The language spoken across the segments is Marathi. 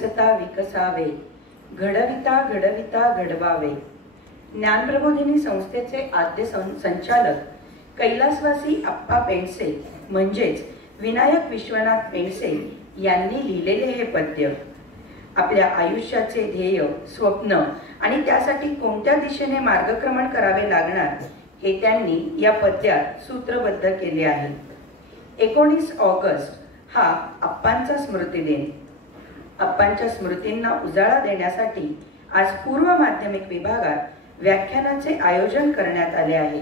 विकसावे, घडविता घडविता घडवावे। ज्ञानप्रबोधिनी संस्थेचे आद्य संचालक कैलासवासी आप्पा पेंडसे म्हणजेच विनायक विश्वनाथ पेंडसे यांनी लिहिलेले हे पद्य आपल्या आयुष्याचे ध्येय, स्वप्न आणि त्यासाठी कोणत्या दिशेने मार्गक्रमण करावे लागणार हे त्यांनी या पद्यात सूत्रबद्ध केले आहे। 19 ऑगस्ट हा आप्पांचा स्मृतिदिन। आप्पांच्या स्मृतींना उजाळा देण्यासाठी आज पूर्व माध्यमिक विभागात व्याख्यानाचे आयोजन करण्यात आले आहे।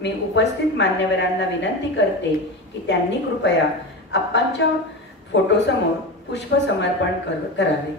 मी उपस्थित मान्यवरांना विनंती करते की त्यांनी कृपया आप्पांच्या फोटोसमोर पुष्पसमर्पण करावे।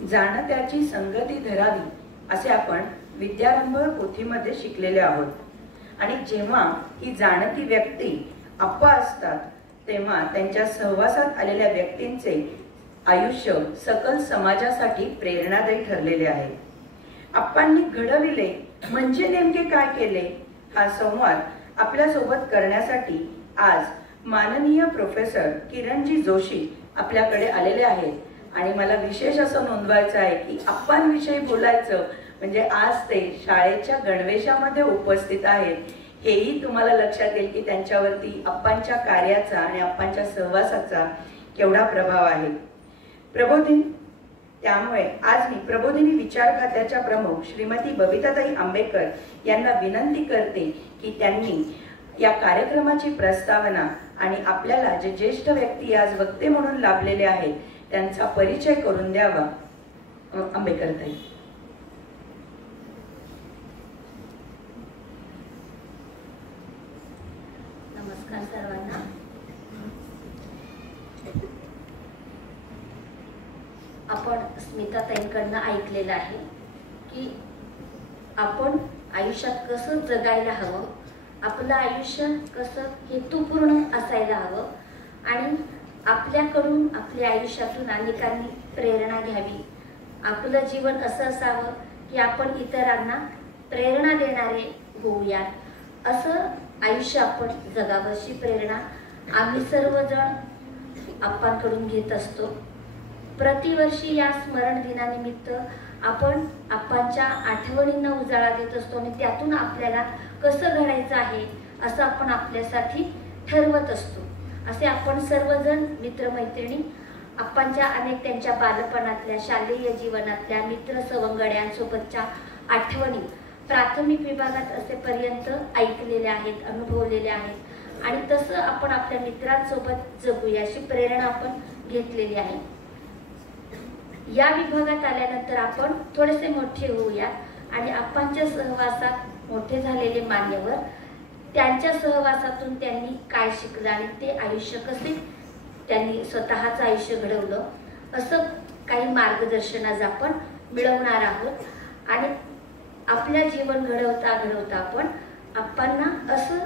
जाण त्याची संगती धरावी असे आपण विद्यारंभ पोथीमध्ये शिकलेले आहोत। आणि जेव्हा ही जाणती व्यक्ती आप्पा असतात तेव्हा त्यांच्या सहवासात आलेल्या व्यक्तींचे आयुष्य सकल समाजासाठी प्रेरणादायी ठरलेले आहे। आप्पांनी घडविले म्हणजे नेमके काय केले हा संवाद आपल्या सोबत करण्यासाठी आज माननीय प्रोफेसर किरणजी जोशी आपल्याकडे आलेले आहेत। आणि मला विशेष असं नोंदवायचं आहे की आप्पांविषयी बोलायचं म्हणजे आज ते शाळेच्या गणवेशामध्ये उपस्थित आहेत। हेही तुम्हाला लक्षात येईल की त्यांच्यावरती आप्पांच्या कार्याचा आणि आप्पांच्या सहवासाचा केवढा प्रभाव आहे। प्रबोधिनी त्यामुळे आज मी प्रबोधिनी विचार खात्याच्या प्रमुख श्रीमती बबिताताई आंबेकर यांना विनंती करते की त्यांनी या कार्यक्रमाची प्रस्तावना आणि आपल्याला जे ज्येष्ठ व्यक्ती आज वक्ते म्हणून लाभलेले आहेत त्यांचा परिचय करून द्यावा। आंबेकर ताई। नमस्कार सर्वांना। आपण स्मिताताईंकडनं ऐकलेलं आहे की आपण आयुष्यात कसं जगायला हवं, आपलं आयुष्य कसं हेतुपूर्ण असायला हवं आणि आपल्याकडून आपल्या आयुष्यातून अनेकांनी प्रेरणा घ्यावी। आपलं जीवन असं असावं की आपण इतरांना प्रेरणा देणारे होऊयात, असं आयुष्य आपण जगावं अशी प्रेरणा आम्ही सर्वजण आप्पांकडून घेत असतो। प्रतिवर्षी या स्मरण दिनानिमित्त आपण आप्पांच्या आठवणींना उजाळा देत असतो आणि त्यातून आपल्याला कसं घडायचं आहे असं आपण आपल्यासाठी ठरवत असतो। असे आपण सर्वजण मित्रमैत्रिणी आप्पांच्या अनेक त्यांच्या बालपणातल्या, शालेय जीवनातल्या मित्र सवंगड्यांसोबतच्या आठवणी प्राथमिक विभागात असेपर्यंत ऐकलेल्या आहेत, अनुभवलेल्या आहेत आणि तसं आपण आपल्या मित्रांसोबत जगूया अशी प्रेरणा आपण घेतलेली आहे। या विभागात आल्यानंतर आपण थोडेसे मोठे होऊया आणि आप्पांच्या सहवासात मोठे झालेले मान्यवर त्यांच्या सहवासातून त्यांनी काय शिकलं आणि ते आयुष्य कसे त्यांनी स्वतःचं आयुष्य घडवलं असं काही मार्गदर्शन आज आपण मिळवणार आहोत। आणि आपल्या जीवन घडवता घडवता आपण आप्पांना असं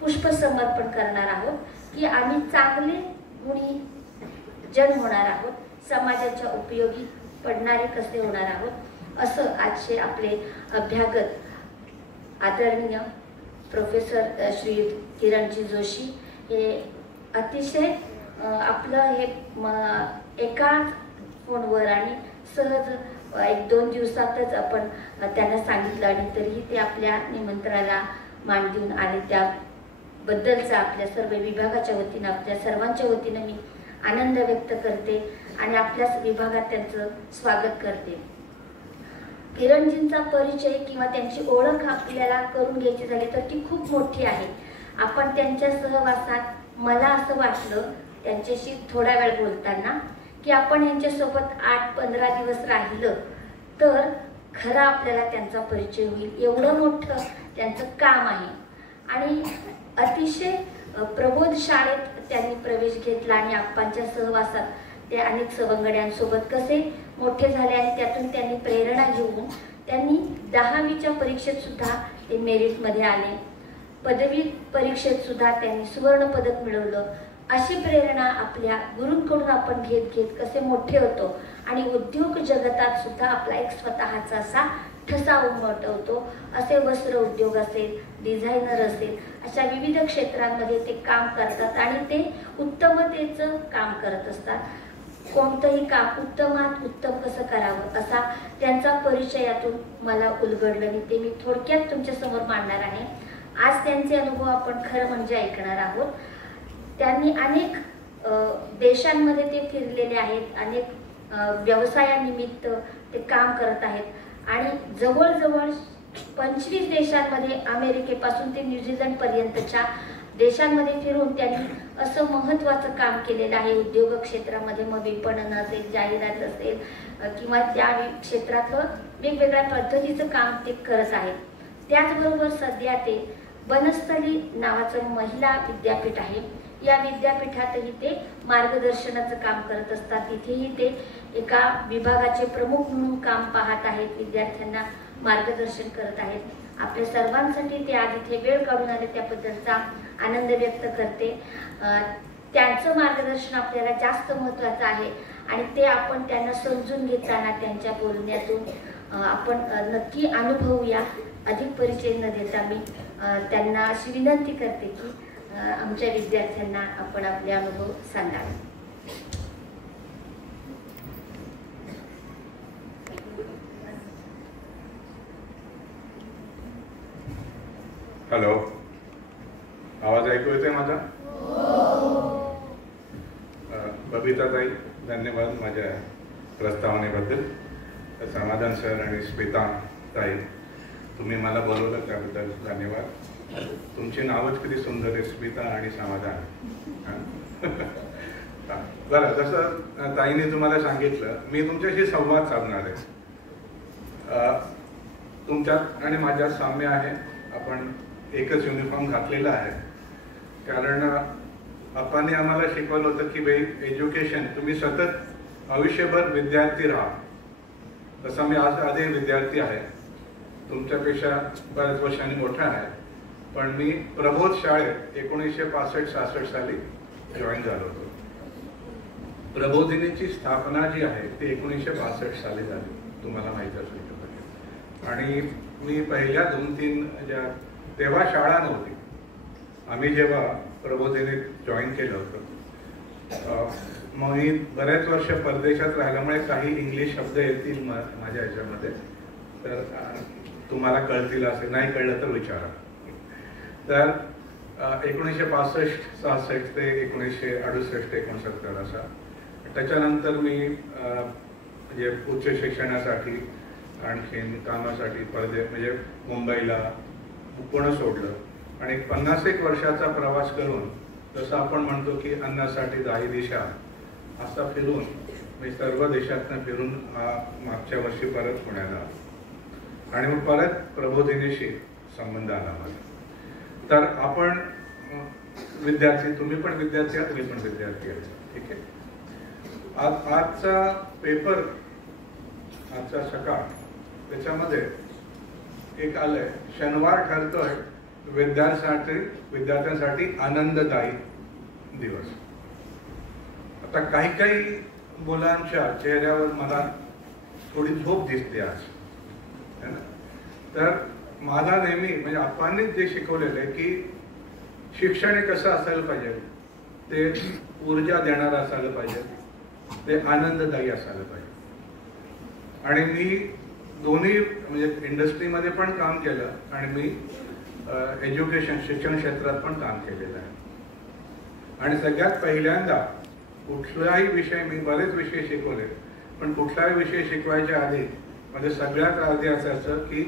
पुष्पसमर्पण करणार आहोत की आम्ही चांगले गुणी जन होणार आहोत, समाजाच्या उपयोगी पडणारे कसे होणार आहोत असं आजचे आपले अभ्यागत आदरणीय प्रोफेसर श्री किरणजी जोशी हे अतिशय आपलं हे एका फोनवर आणि सहज 1-2 दिवसातच आपण त्यांना सांगितलं आणि तरीही ते आपल्या निमंत्रणाला मान देऊन आले। त्याबद्दलचा आपल्या सर्व विभागाच्या वतीनं आपल्या सर्वांच्या वतीनं मी आनंद व्यक्त करते आणि आपल्या विभागात त्यांचं स्वागत करते। किरणजींचा परिचय किंवा त्यांची ओळख आपल्याला करून घ्यायची झाली तर ती खूप मोठी आहे आपण त्यांच्या सहवासात मला असं वाटलं त्यांच्याशी थोडा वेळ बोलताना की आपण यांच्यासोबत 8-15 दिवस राहिलं तर खरा आपल्याला त्यांचा परिचय होईल. एवढं मोठं त्यांचं काम आहे. आणि अतिशय प्रबोध शाळेत त्यांनी प्रवेश घेतला आणि आप्पांच्या सहवासात ते अनेक सवंगड्यांसोबत कसे मोठे झाले आणि त्यातून त्यांनी प्रेरणा घेऊन त्यांनी 10वीच्या परीक्षेत सुद्धा ते मेरिटमध्ये आले. पदवी परीक्षेत सुद्धा त्यांनी सुवर्ण पदक मिळवलं. अशी प्रेरणा आपल्या गुरूंकडून आपण घेत घेत कसे मोठे होतो आणि उद्योग जगतात सुद्धा आपला एक स्वतःचा असा ठसा उमटवतो. असे वस्त्र उद्योग असेल, डिझायनर असेल, अशा विविध क्षेत्रांमध्ये ते काम करतात आणि ते उत्तमतेचं काम करत असतात. कोणतंही काम उत्तमात उत्तम कसं करावं असा त्यांचा परिचय यातून मला उलगडलं आणि ते मी थोडक्यात तुमच्या समोर मांडणार आहे. आज त्यांचे अनुभव आपण खरं म्हणजे ऐकणार आहोत. त्यांनी अनेक देशांमध्ये ते फिरलेले आहेत. अनेक व्यवसायानिमित्त ते काम करत आहेत आणि जवळजवळ 25 देशांमध्ये अमेरिकेपासून ते न्यूझीलंड पर्यंतच्या देशांमध्ये फिरून त्यांनी असं महत्त्वाचं काम केलेलं आहे. उद्योग क्षेत्रामध्ये मग विपणन असेल, जाहिरात असेल किंवा त्या क्षेत्रातलं वेगवेगळ्या पद्धतीचं काम ते करत आहेत. त्याचबरोबर सध्या ते बनस्थली नावाचं महिला विद्यापीठ आहे. या विद्यापीठातही ते मार्गदर्शनाचं काम करत असतात. तिथेही ते एका विभागाचे प्रमुख म्हणून काम पाहत आहेत, विद्यार्थ्यांना मार्गदर्शन करत आहेत. आपल्या सर्वांसाठी ते आज इथे वेळ काढून आले त्याबद्दलचा आनंद व्यक्त करते. त्यांचं मार्गदर्शन आपल्याला जास्त महत्त्वाचं आहे आणि ते आपण त्यांना समजून घेताना त्यांच्या बोलण्यातून आपण नक्की अनुभवूया. अधिक परिचय न देता मी त्यांना अशी विनंती करते की आमच्या विद्यार्थ्यांना आपण आपले अनुभव सांगावे. हॅलो, आवाज ऐकू येतोय माझा? बबिता ताई, धन्यवाद माझ्या प्रस्तावनेबद्दल. समाधान सर आणि स्मिता ताई, तुम्ही मला बोलवलं त्याबद्दल धन्यवाद. तुमची नावच किती सुंदर आहे, स्मिता आणि समाधान. बरं, जसं ताईने तुम्हाला सांगितलं, मी तुमच्याशी संवाद साधणार आहे. तुमच्यात आणि माझ्यात साम्य आहे. आपण एकच युनिफॉर्म घातलेला आहे. कारण आपण आम्हाला शिकवलं होतं की बाई एज्युकेशन, तुम्ही सतत आयुष्यभर विद्यार्थी राहा. तसा मी आज आधी विद्यार्थी आहे, तुमच्यापेक्षा बऱ्याच वर्षांनी मोठा आहे. पण मी प्रबोध शाळेत 1965-66 साली जॉईन झालो होतो. प्रबोधिनीची स्थापना जी आहे ती 1962 साली झाली, तुम्हाला माहिती असेल. आणि मी पहिल्या 2-3 तेव्हा शाळा नव्हती. आम्ही जेव्हा प्रबोधिनीत जॉईन केलं होतं, मग मी बऱ्याच वर्ष परदेशात राहिल्यामुळे काही इंग्लिश शब्द येतील माझ्या ह्याच्यामध्ये, तर तुम्हाला कळतील. असे नाही कळलं तर विचारा. तर 1965-66 ते 1968-69 असा. त्याच्यानंतर मी म्हणजे उच्च शिक्षणासाठी आणखीन कामासाठी म्हणजे मुंबईला पुणे सोडलं आणि 50 वर्षाचा प्रवास करून, जसं आपण म्हणतो की अन्नासाठी 10 दिशा, असा फिरून मी सर्व देशातनं फिरून मागच्या वर्षी परत पुण्याला आणि मग परत प्रबोधिनीशी संबंध आला माझा. तर आपण विद्यार्थी, तुम्ही पण विद्यार्थी आहात, मी पण विद्यार्थी आहे. ठीक आहे. आजचा पेपर, आजचा सकाळ, त्याच्यामध्ये एक आलंय, शनिवार ठरतोय विद्यार्थ्यांसाठी आनंददायी दिवस. आता काही काही मुलांच्या चेहऱ्यावर मला थोडी झोप दिसते आज, है ना. तर मला नेहमी म्हणजे आपणच जे शिकवलेलं आहे की शिक्षण हे कसं असायला पाहिजे, ते ऊर्जा देणारं असायला पाहिजे, ते आनंददायी असायला पाहिजे. आणि मी दोन्ही म्हणजे इंडस्ट्रीमध्ये पण काम केलं आणि मी एज्युकेशन, शिक्षण क्षेत्रात पण काम केलेलं आहे. आणि सगळ्यात पहिल्यांदा कुठलाही विषय, मी बरेच विषय शिकवले, पण कुठलाही विषय शिकवायच्या आधी म्हणजे सगळ्यात आधी असायचं की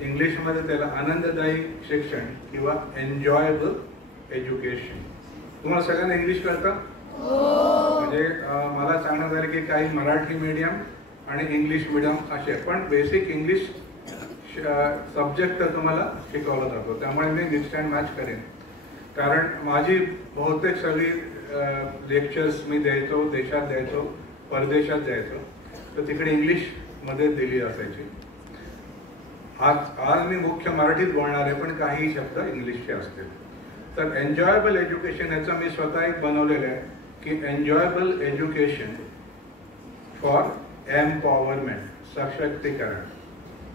इंग्लिशमध्ये त्याला आनंददायी शिक्षण किंवा एन्जॉयबल एज्युकेशन. तुम्हाला सगळ्यांना इंग्लिश कळतं? म्हणजे मला सांगण्यात आलं की काही मराठी मीडियम आणि इंग्लिश मीडियम असे, पण बेसिक इंग्लिश सब्जेक्ट तुम्हाला शिकवला जातो. त्यामुळे मी मिक्स अँड मॅच करेन, कारण माझी बहुतेक सगळी लेक्चर्स मी द्यायचो, देशात द्यायचो, परदेशात द्यायचो, तर तिकडे इंग्लिशमध्ये दिली असायची. आज मी मुख्य मराठीत बोलणार आहे, पण काही शब्द इंग्लिशचे असतील. तर एन्जॉयबल एज्युकेशन याचं मी स्वतः एक बनवलेलं आहे की एन्जॉयबल एज्युकेशन फॉर एम्पॉवरमेंट, सशक्तीकरण.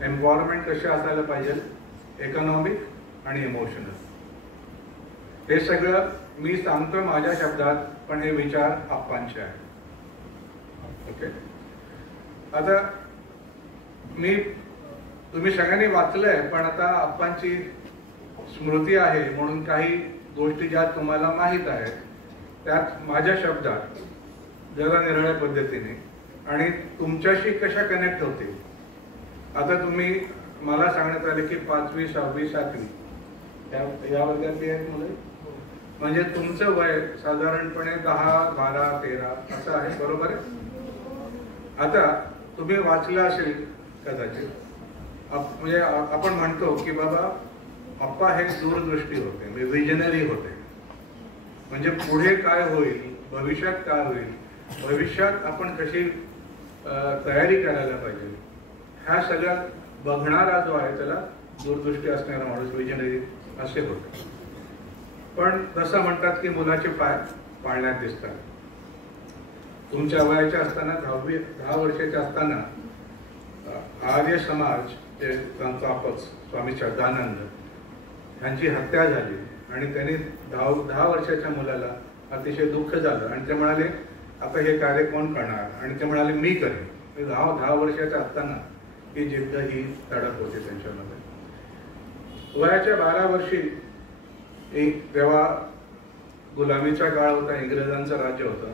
एम्पॉवरमेंट कसे असायला पाहिजे? इकॉनॉमिक आणि इमोशनल. हे सगळं मी सांगतो माझ्या शब्दात, पण हे विचार आप्पांचे आहे. ओके. आता तुम्ही सगळ्यांनी वाचलंय, पण आता आप्पांची स्मृती आहे म्हणून काही गोष्टी ज्या तुम्हाला माहीत आहेत त्यात माझ्या शब्दात जरा निराळ्या पद्धतीने आणि तुमच्याशी कशा कनेक्ट होतील. आता तुम्ही मला सांगण्यात आले की 5वी 6वी 7वी या वर्गातली आहेत मुलं, म्हणजे तुमचं वय साधारणपणे 10, 12, 13 असं आहे, बरोबर आहे? आता तुम्ही वाचलं असेल कदाचित, म्हणजे आपण म्हणतो की बाबा आप्पा हे दूरदृष्टी होते, म्हणजे विजनरी होते. म्हणजे पुढे काय होईल, भविष्यात काय होईल, भविष्यात आपण कशी तयारी करायला पाहिजे, ह्या सगळ्या बघणारा जो आहे त्याला दूरदृष्टी असणारा माणूस विजनरी असे होते. पण तसं म्हणतात की मुलाचे पाय पाळण्यात दिसतात. तुमच्या वयाच्या असताना 10 वर्षाच्या असताना आर्य समाज जे संस्थापक स्वामी श्रद्धानंद यांची हत्या झाली आणि त्यांनी 10 वर्षाच्या मुलाला अतिशय दुःख झालं आणि ते म्हणाले आता हे कार्य कोण करणार, आणि ते म्हणाले मी करेन. 10 वर्षाच्या असताना ही जिद्द, ही तडक होती त्यांच्यामध्ये. वयाच्या 12 वर्षी तेव्हा गुलामीचा काळ होता, इंग्रजांचं राज्य होतं.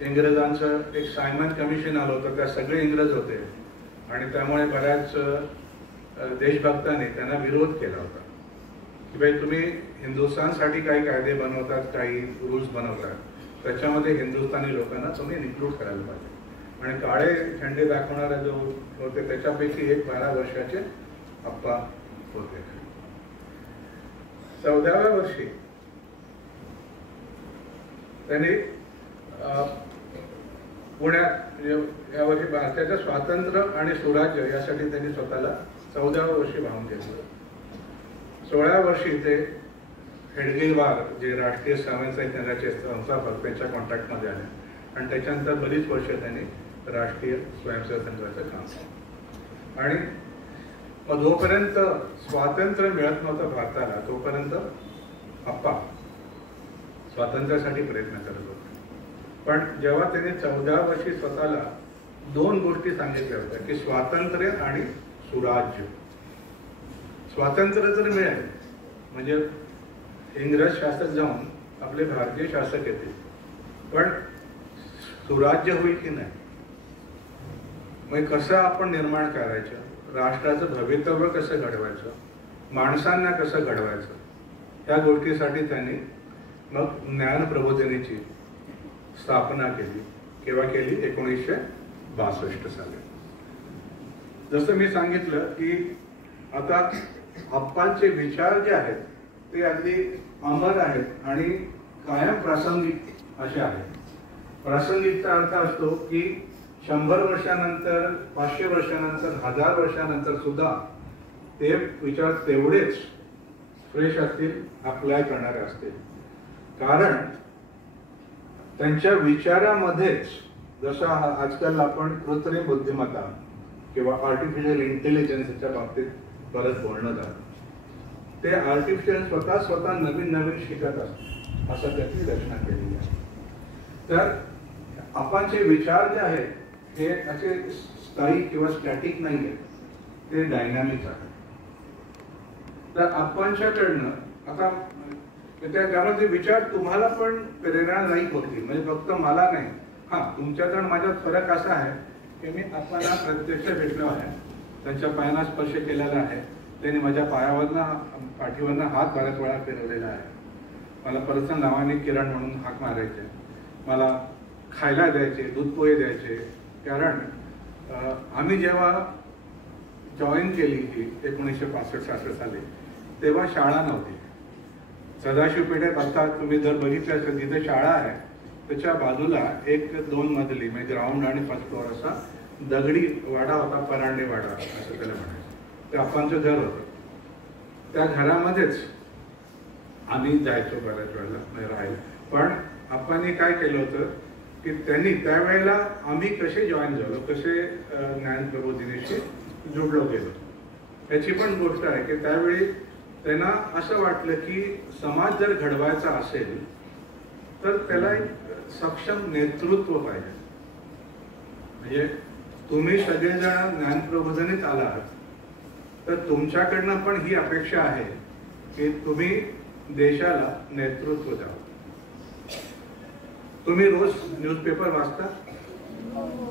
इंग्रजांचं एक सायमन कमिशन आलं होतं, त्यात सगळे इंग्रज होते आणि त्यामुळे बऱ्याच देशभक्तांनी त्यांना विरोध केला होता की भाई तुम्ही हिंदुस्थानसाठी काही कायदे बनवतात, काही रूल्स बनवतात, त्याच्यामध्ये हिंदुस्थानी लोकांना तुम्ही इन्क्लूड करायला पाहिजे. आणि काळे झेंडे दाखवणारे जो होते त्याच्यापैकी एक 12 वर्षाचे आप्पा होते. 14व्या वर्षी त्यांनी पुण्यात यावर्षी भारताच्या स्वातंत्र्य आणि सुराज्य यासाठी त्यांनी स्वतःला 14व्या वर्षी वाहून घेतलं. 16व्या वर्षी ते हेडगेवार जे राष्ट्रीय स्वयंसेवक संघाचे संस्थापक त्यांच्या कॉन्टॅक्टमध्ये आले आणि त्याच्यानंतर बरीच वर्ष त्यांनी राष्ट्रीय स्वयंसेवक संघाचं काम केलं. आणि जोपर्यंत स्वातंत्र्य मिळत नव्हतं भारताला तोपर्यंत आप्पा स्वातंत्र्यासाठी प्रयत्न करत होते. पण जेव्हा त्यांनी 14व्या वर्षी स्वतःला 2 गोष्टी सांगितल्या होत्या की स्वातंत्र्य आणि सुराज्य. स्वातंत्र्य जर मिळेल म्हणजे इंग्रज शासक जाऊन आपले भारतीय शासक येतील, पण सुराज्य होईल की नाही, मग कसं आपण निर्माण करायचं, राष्ट्राचं भवितव्य कसं घडवायचं, माणसांना कसं घडवायचं, ह्या गोष्टीसाठी त्यांनी मग ज्ञान प्रबोधिनीची स्थापना केली. केव्हा केली? 1962 साली. जसं मी सांगितलं की आता आप्पांचे विचार जे आहेत ते अगदी अमर आहेत आणि कायम प्रासंगिक असे आहेत. प्रासंगिकचा अर्थ असतो की 100 वर्षानंतर, 500 वर्षानंतर, 1000 वर्षानंतर सुद्धा ते विचार तेवढेच फ्रेश असतील, अप्लाय करणारे असतील. कारण त्यांच्या विचारामध्येच जसं आजकाल आपण कृत्रिम बुद्धिमत्ता किंवा आर्टिफिशियल इंटेलिजन्सच्या बाबतीत बरंच बोलणं झालं, ते आर्टिफिशियल स्वतः नवीन शिकत असतात असं त्याची रचना केलेली आहे. तर आपांचे विचार जे आहेत हे असे स्थायी किंवा स्टॅटिक नाही आहेत, ते डायनॅमिक आहेत. तर आपांच्याकडनं आता त्यामध्ये विचार तुम्हाला पण प्रेरणादायक होतील, म्हणजे फक्त मला नाही. हा, तुमच्यात आणि माझ्यात फरक असा आहे की मी आपल्याला प्रत्यक्ष भेटलो आहे, त्यांच्या पायांना स्पर्श केलेला आहे, त्यांनी माझ्या पाठीवरनं हात बऱ्याच वेळा फिरवलेला आहे. मला पर्सनल नावाने किरण म्हणून हाक मारायचे, मला खायला द्यायचे, दूध पोहे द्यायचे. कारण आम्ही जेव्हा जॉईन केली ही 1965-66 साली, तेव्हा शाळा नव्हती. सदाशिव पेठेत आता तुम्ही जर बघितलं असेल, जिथे शाळा आहे त्याच्या बाजूला 1-2 मजली म्हणजे ग्राउंड आणि फर्स्ट फ्लोअर असा दगडी वाडा होता, परांडे वाडा असं त्याला म्हणायचं. ते आपांचं घर होतं. त्या घरामध्येच आम्ही जायचो बऱ्याच वेळेला राहायला. पण आपांनी काय केलं होतं की त्यांनी त्यावेळेला आम्ही कसे जॉईन झालो, कसे ज्ञान प्रबोधिनीशी जुडलो गेलो, याची पण गोष्ट आहे की त्यावेळी त्यांना असं वाटलं की समाज जर घडवायचा असेल तर त्याला एक सक्षम नेतृत्व पाहिजे. म्हणजे तुम्ही सगळेजण ज्ञान प्रबोधिनीत आलात तर तुमच्याकडनं पण ही अपेक्षा आहे की तुम्ही देशाला नेतृत्व द्यावं. तुम्ही रोज न्यूजपेपर वाचता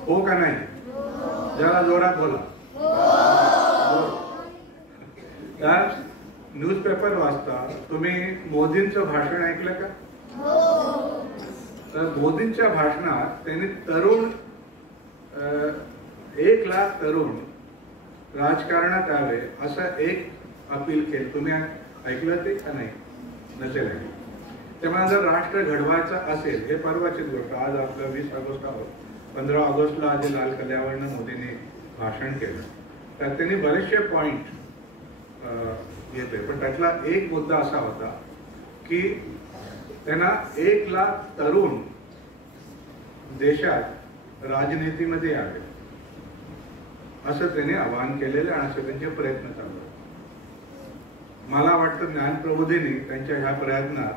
हो का नाही? जरा जोरात बोला. न्यूजपेपर वाचता. तुम्ही मोदींचं भाषण ऐकलं का? तर मोदींच्या भाषणात त्यांनी तरुण 1 लाख तरुण राजकारणात यावे असं एक अपील केलं. तुम्ही ऐकलं ते का नाही? नसेल. तेव्हा जर राष्ट्र घडवायचं असेल, हे परवाचीच गोष्ट, आज आपलं 20 ऑगस्ट आहोत, 15 ऑगस्टला आधी लाल किल्ल्यावरनं मोदींनी भाषण केलं. त्यात त्यांनी बरेचसे पॉइंट घेतले, पण त्यातला एक मुद्दा असा होता की त्यांना 1 लाख तरुण देशात राजनीतीमध्ये यावे असं त्यांनी आवाहन केलेलं आणि असे त्यांचे प्रयत्न चालू. मला वाटतं ज्ञान प्रबोधिनी त्यांच्या ह्या प्रयत्नात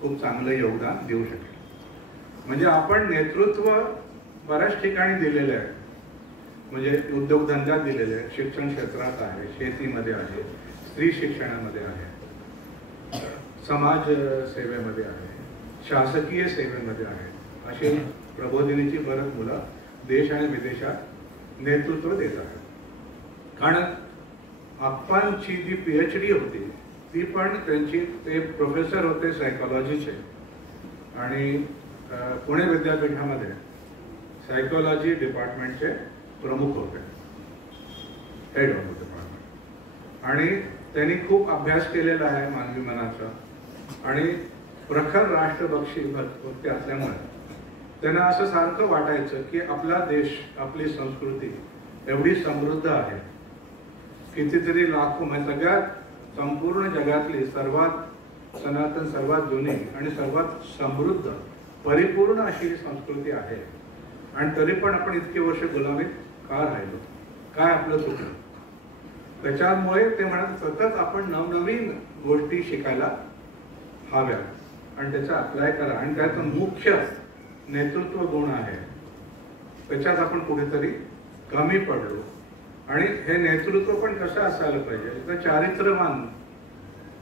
खूप चांगलं योगदान देऊ शकेल. म्हणजे आपण नेतृत्व बऱ्याच ठिकाणी दिलेलं आहे. म्हणजे उद्योगधंद्यात दिलेले आहे, शिक्षण क्षेत्रात आहे, शेतीमध्ये आहे, स्त्री शिक्षणामध्ये आहे, समाज सेवेमध्ये आहे, शासकीय सेवेमध्ये आहे. अशी प्रबोधिनीची बरेच मुलं देश आणि विदेशात नेतृत्व देत आहेत. कारण आप्पांची जी PhD होती ती पण त्यांची, ते प्रोफेसर होते सायकोलॉजीचे आणि पुणे विद्यापीठामध्ये सायकोलॉजी डिपार्टमेंटचे प्रमुख होते, हेड ऑफ डिपार्टमेंट. आणि त्यांनी खूप अभ्यास केलेला आहे मानवी मनाचा आणि प्रखर राष्ट्रभक्ती भक्ती असल्यामुळे त्यांना असं सारखं वाटायचं की आपला देश, आपली संस्कृती एवढी समृद्ध आहे, कितीतरी लाखो म्हणजे सगळ्यात संपूर्ण जगातली सर्वात सनातन, सर्वात जुनी आणि सर्वात समृद्ध परिपूर्ण अशी संस्कृती आहे. आणि तरी पण आपण इतके वर्ष गुलामीत का राहिलो? काय आपलं चुकलं? त्याच्यामुळे ते म्हणत सतत आपण नवनवीन गोष्टी शिकायला हव्या आणि त्याचा अप्लाय करा. आणि त्याचं मुख्य नेतृत्व गुण आहे, त्याच्यात आपण कुठेतरी कमी पडलो. आणि हे नेतृत्व पण कसं असायला पाहिजे तर चारित्र्यवान,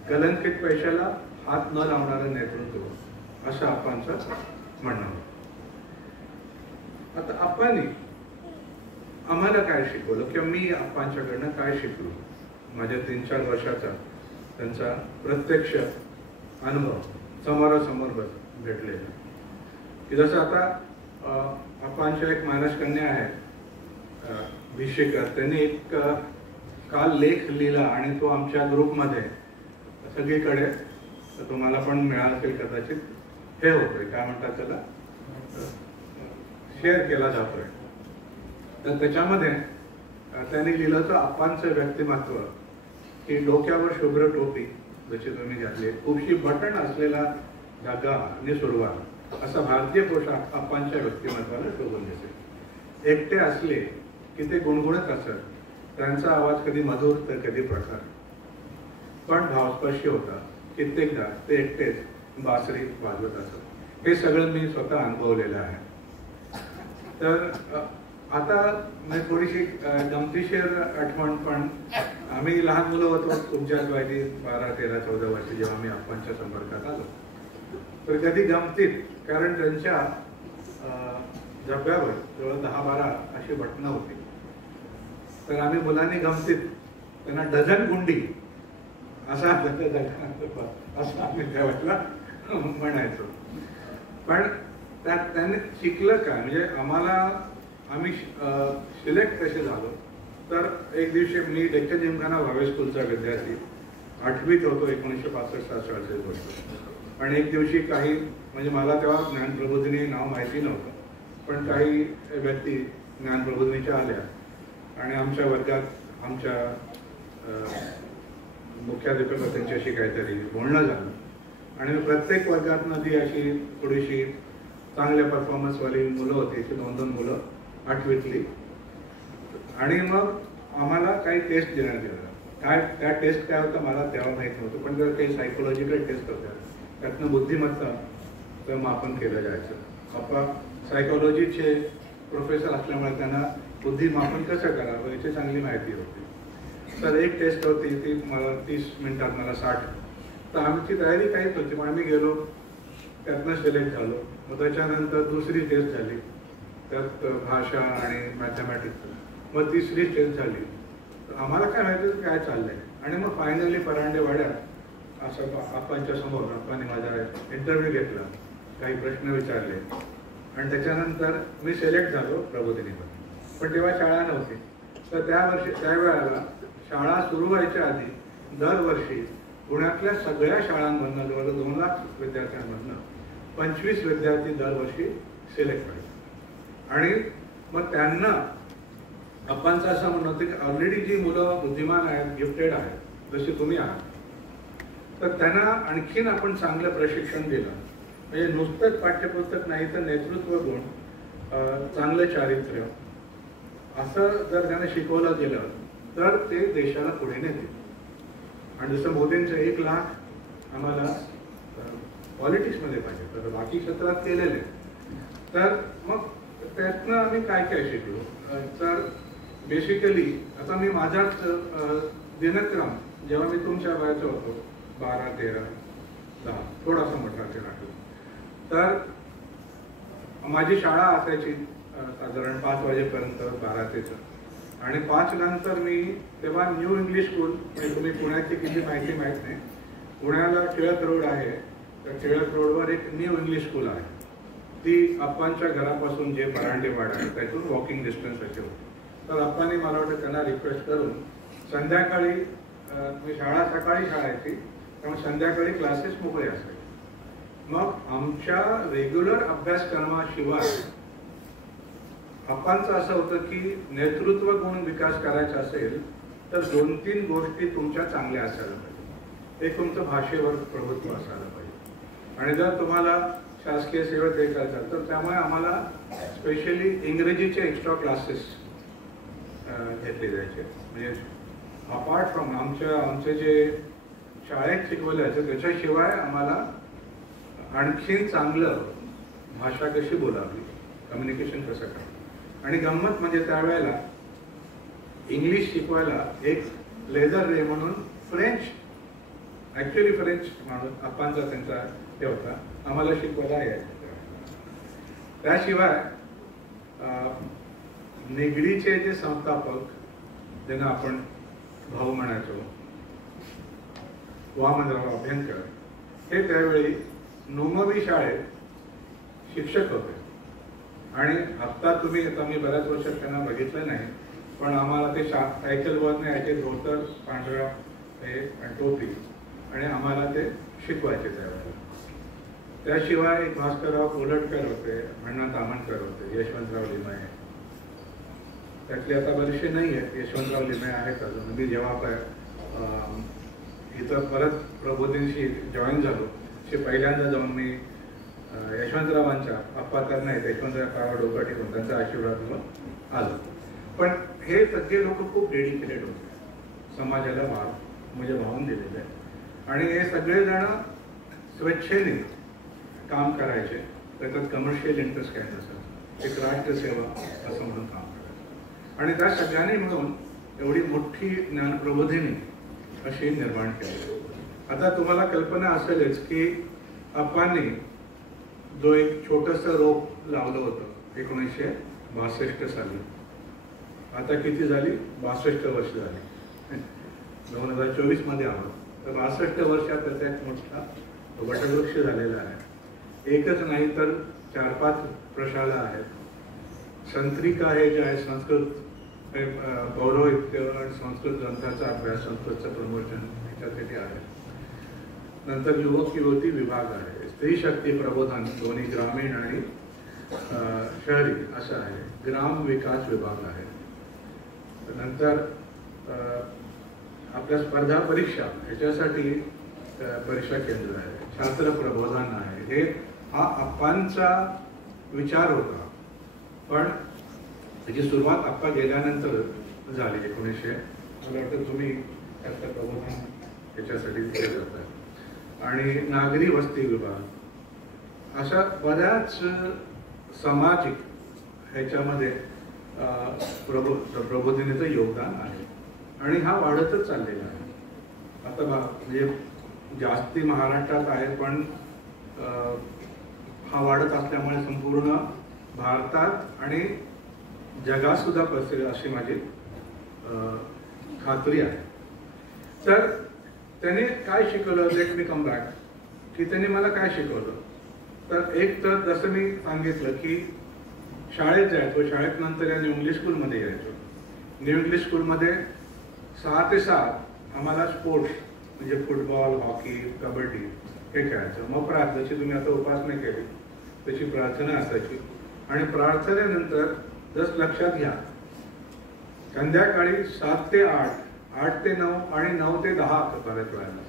कलंकित पैशाला हात न लावणारं नेतृत्व असं आपांचं म्हणणं. आता आपांनी आम्हाला काय शिकवलं किंवा मी आपांच्याकडनं काय शिकलो, माझ्या 3-4 वर्षाचा त्यांचा प्रत्यक्ष अनुभव समोरासमोर भेटलेला की जसं आता आपांच्या एक मानसकन्या आहे भिशेकर, त्यांनी एक काल लेख लिहिला आणि तो आमच्या ग्रुपमध्ये सगळीकडे तुम्हाला पण मिळाला असेल कदाचित, हे होतोय काय म्हणतात त्याला, शेअर केला जातोय. तर त्याच्यामध्ये त्यांनी लिहिलं होतं आप्पांचं व्यक्तिमत्व की डोक्यावर शुभ्र टोपी जशी तुम्ही घातली, खूपशी बटन असलेला धागा आणि सुरुवात असा भारतीय पोशाख आप्पांच्या व्यक्तिमत्वाला शोभून दिसेल. एकटे असले की ते गुणगुणत असत, त्यांचा आवाज कधी मधुर तर कधी प्रखर, पण भावस्पर्शी होता. कित्येकदा ते एकटेच बासरी वाजवत असत. हे सगळं मी स्वतः अनुभवलेलं आहे. तर आता म्हणजे थोडीशी गमतीशीर आठवण, पण आम्ही लहान मुलं होतो तुमच्याच वयाची 12, 13, 14 वर्ष जेव्हा आम्ही आप्पांच्या संपर्कात आलो, तर कधी गमतीत, कारण त्यांच्या डब्यावर जवळ 10-12 अशी बटणं होती. तर आम्ही मुलांनी गमतीत त्यांना डझन गुंडी असा असं आम्ही त्यावेळेला म्हणायचो. पण त्याने शिकलं काय म्हणजे आम्ही सिलेक्ट कसे झालो तर एक दिवशी मी डेक्कन जिमखाना भावे स्कूलचा विद्यार्थी 8वीत होतो 1965-66 गोष्ट. आणि एक दिवशी काही म्हणजे मला तेव्हा ज्ञानप्रबोधिनी नाव माहिती नव्हतं, पण काही व्यक्ती ज्ञानप्रबोधिनीच्या आल्या आणि आमच्या वर्गात आमच्या मुख्याध्यापक होते त्यांच्याशी काहीतरी बोलणं झालं आणि प्रत्येक वर्गातनं ती अशी थोडीशी चांगल्या परफॉर्मन्सवाली मुलं होती, 2-2 मुलं 8वीतली. आणि मग आम्हाला काही टेस्ट देण्यात आलं. त्या टेस्ट काय होतं मला तेव्हा माहीत नव्हतं, पण जर काही सायकोलॉजिकल टेस्ट होत्या त्यातनं बुद्धिमत्ता मापन केलं जायचं. आपण सायकोलॉजीचे प्रोफेसर असल्यामुळे त्यांना बुद्धिमापन कसं करावं याची चांगली माहिती होती. तर एक टेस्ट होती ती मला 30 मिनिटात मला 60. तर आमची तयारी काहीच होती, पण आम्ही गेलो त्यातनं सिलेक्ट झालो. मग त्याच्यानंतर दुसरी टेस्ट झाली, त्यात भाषा आणि मॅथमॅटिक्स. मग तिसरी टेस्ट झाली. तर आम्हाला काय माहिती काय चाललंय. आणि मग फायनली परांडेवाड्यात असं आपणच्या समोर आपण माझा इंटरव्ह्यू घेतला, काही प्रश्न विचारले आणि त्याच्यानंतर मी सिलेक्ट झालो प्रबोधिनीमध्ये. पण तेव्हा शाळा नव्हती. तर त्यावेळेला शाळा सुरू व्हायच्या आधी दरवर्षी पुण्यातल्या सगळ्या शाळांमधनं जवळ 2 लाख विद्यार्थ्यांमधनं 25 विद्यार्थी दरवर्षी सिलेक्ट व्हायचे. आणि मग त्यांना आपणचं असं म्हणणं होतं की ऑलरेडी जी मुलं बुद्धिमान आहेत, गिफ्टेड आहेत, जसे तुम्ही आहात, तर त्यांना आणखीन आपण चांगलं प्रशिक्षण दिलं. म्हणजे नुसतंच पाठ्यपुस्तक नाही तर नेतृत्व गुण, चांगलं चारित्र्य असं जर त्यांना शिकवलं गेलं तर ते देशाला पुढे नेतील. आणि जसं मोदींचं 1 लाख आम्हाला पॉलिटिक्समध्ये पाहिजे, तर बाकी क्षेत्रात केलेले. तर मग त्यातनं आम्ही काय काय शिकलो. तर बेसिकली आता मी माझाच दिनक्रम जेव्हा मी तुमच्या वयाचा होतो 12, 13, 10 थोडासा मोठा असेल आठवतो, तर माझी शाळा असायची साधारण 5 वाजेपर्यंत 12 ते 4. आणि 5 नंतर मी तेव्हा न्यू इंग्लिश स्कूल, म्हणजे तुम्ही पुण्याची किती माहिती माहीत नाही, पुण्याला टिळक रोड आहे, तर टिळक रोडवर एक न्यू इंग्लिश स्कूल आहे. ती आप्पांच्या घरापासून जे परांडेवाडा आहे त्यातून वॉकिंग डिस्टन्स असे होते. तर आप्पांनी मला वाटतं त्यांना रिक्वेस्ट करून संध्याकाळी शाळा सकाळी शाळायची, त्यामुळे संध्याकाळी क्लासेस मोकळे असायचे. मग आमच्या रेग्युलर अभ्यासक्रमाशिवाय आप्पांचं असं होतं की नेतृत्व गुण विकास करायचा असेल तर 2-3 गोष्टी तुमच्या चांगल्या असायला पाहिजे. एक तुमचं भाषेवर प्रभुत्व असायला पाहिजे. आणि जर तुम्हाला शासकीय सेवेत हे करायचं तर त्यामुळे आम्हाला स्पेशली इंग्रजीचे एक्स्ट्रा क्लासेस घेतले जायचे. म्हणजे अपार्ट फ्रॉम आमचे जे शाळेत शिकवले जायचे त्याच्याशिवाय आम्हाला आणखीन चांगलं भाषा कशी बोलावी, कम्युनिकेशन कसं करावं. आणि गंमत म्हणजे त्यावेळेला इंग्लिश शिकवायला एक लेझर रे म्हणून ॲक्च्युली फ्रेंच माणूस आप्पांचा त्यांचा हे होता, आम्हाला शिकवायला यायचं. त्याशिवाय निगडीचे जे संस्थापक ज्यांना आपण भाऊ म्हणायचो, वामनराव अभ्यंकर, हे त्यावेळी नोमवी शाळेत शिक्षक होते. आणि आत्ता मी बऱ्याच वर्षात त्यांना बघितलं नाही, पण आम्हाला ते सायकलवरने यायचे, धोतर पांढरा हे आणि टोपी, आणि आम्हाला ते शिकवायचे त्यावेळेला. त्याशिवाय भास्करराव कोलटकर होते, अण्णा दामनकर होते, यशवंतराव लिमये, त्यातले आता बरेचसे नाही आहेत, यशवंतराव लिमये आहेत अजून. मी जेव्हा इथं परत प्रबोधिनीशी जॉईन झालो ते पहिल्यांदा जाऊन मी यशवंतरावांच्या आप्पा तर नाही, यशवंतराव पावा डोका टेकून त्यांचा आशीर्वाद घेऊन आलो. पण हे सगळे लोक खूप डेडिकेटेड होते, समाजाला म्हणजे वाहून दिलेले आहे. आणि हे सगळेजण स्वेच्छेने काम करायचे, त्याच्यात कमर्शियल इंटरेस्ट काय नसेल, एक राष्ट्रसेवा असं म्हणून काम करायचं. आणि त्या सगळ्यांनी मिळून एवढी मोठी ज्ञानप्रबोधिनी अशी निर्माण केली. आता तुम्हाला कल्पना असेलच की आप्पांनी जो एक छोटंसं रोप लावलं होतं 1962 साली, आता किती झाली, 62 वर्ष झाली, 2024 मध्ये आलो. तर 62 वर्षात त्याचा एक मोठा वटवृक्ष झालेला आहे. एकच नाही तर 4-5 प्रशाला आहेत. संत्रिका हे जे आहे संस्कृत पौरोहित्य आणि संस्कृत ग्रंथाचा अभ्यास, संस्कृतचं प्रमोशन ह्याच्यासाठी आहे. नंतर युवक युवती विभाग आहे. स्त्री शक्ती प्रबोधन दोन्ही ग्रामीण आणि शहरी असं आहे. ग्राम विकास विभाग आहे. नंतर आपल्या स्पर्धा परीक्षा ह्याच्यासाठी परीक्षा केंद्र आहे. छात्र प्रबोधन आहे. हा आप्पांचा विचार होता, पण त्याची सुरुवात आप्पा गेल्यानंतर झाली. 1900 मला वाटतं तुम्ही छात्र प्रबोधन ह्याच्यासाठी केलं जातं. आणि नागरी वस्ती विभाग अशा बऱ्याच सामाजिक ह्याच्यामध्ये प्रबोधिनीचं योगदान आहे आणि हा वाढतच चाललेला आहे. आता म्हणजे जास्ती महाराष्ट्रात आहे, पण हा वाढत असल्यामुळे संपूर्ण भारतात आणि जगात सुद्धा पसरेल अशी माझी खात्री आहे. तर त्याने काय शिकवलं, लेट मी कम बॅक, की त्याने मला काय शिकवलं. तर एक तर जसं मी सांगितलं की शाळेत जायचो, शाळेत नंतर या न्यू इंग्लिश स्कूलमध्ये यायचो. न्यू इंग्लिश स्कूलमध्ये 6 ते 7 आम्हाला स्पोर्ट्स म्हणजे फुटबॉल, हॉकी, कबड्डी हे खेळायचं. मग जशी तुम्ही आता उपासना केली त्याची प्रार्थना असायची. आणि प्रार्थनेनंतर जस्ट लक्षात घ्या, संध्याकाळी 7 ते 8, 8 ते 9 आणि 9 ते 10 बऱ्याच वेळेला.